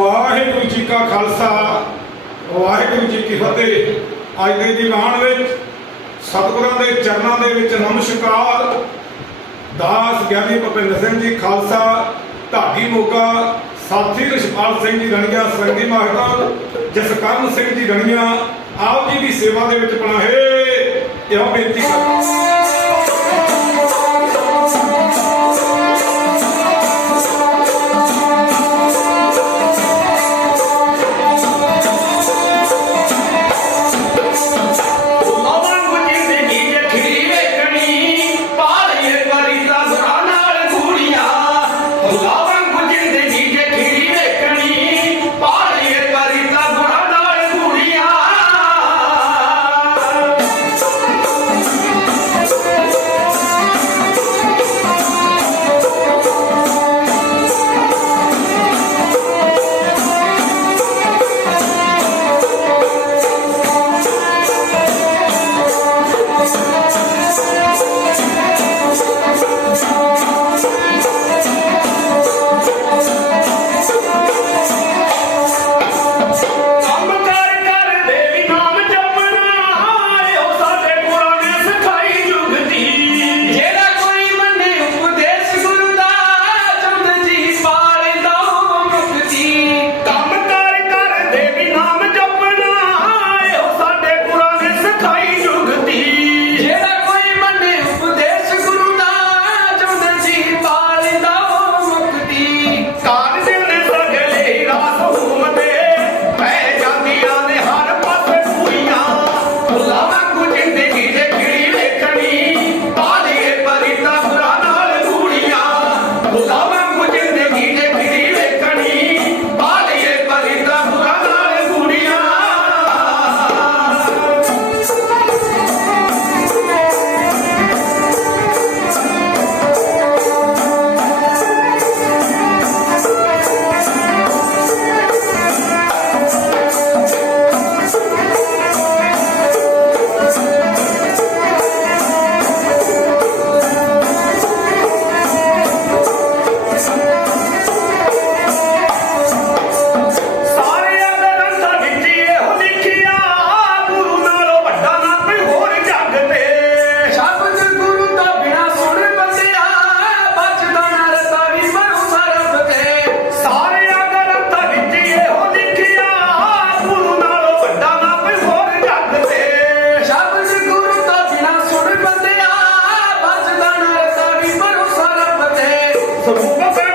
ਵਾਹਿਗੁਰੂ ਜੀ ਕਾ ਖਾਲਸਾ, ਵਾਹਿਗੁਰੂ ਜੀ ਕੀ ਫਤਿਹ। ਅੱਜ ਦੇ ਦੀਵਾਨ ਵਿੱਚ ਸਤਿਗੁਰਾਂ ਦੇ ਚਰਨਾਂ ਦੇ ਵਿੱਚ ਨਮਸਕਾਰ। ਦਾਸ ਗਿਆਨੀ ਭਪਿੰਦਰ ਸਿੰਘ ਜੀ ਖਾਲਸਾ ਢਾਗੀ ਮੋਗਾ, ਸਾਥੀ ਰਿਸ਼ਪਾਲ ਸਿੰਘ ਜੀ ਰਣੀਆਂ ਸਰੰਗੀ ਮਾਹਤਾ ਜਸਕਰਨ ਸਿੰਘ ਜੀ ਰਣੀਆਂ, ਆਪ ਜੀ ਦੀ ਸੇਵਾ ਦੇ ਵਿੱਚ ਪਨਾਹੇ ਇਹੋ ਬੇਨਤੀ ਕਰਦਾ So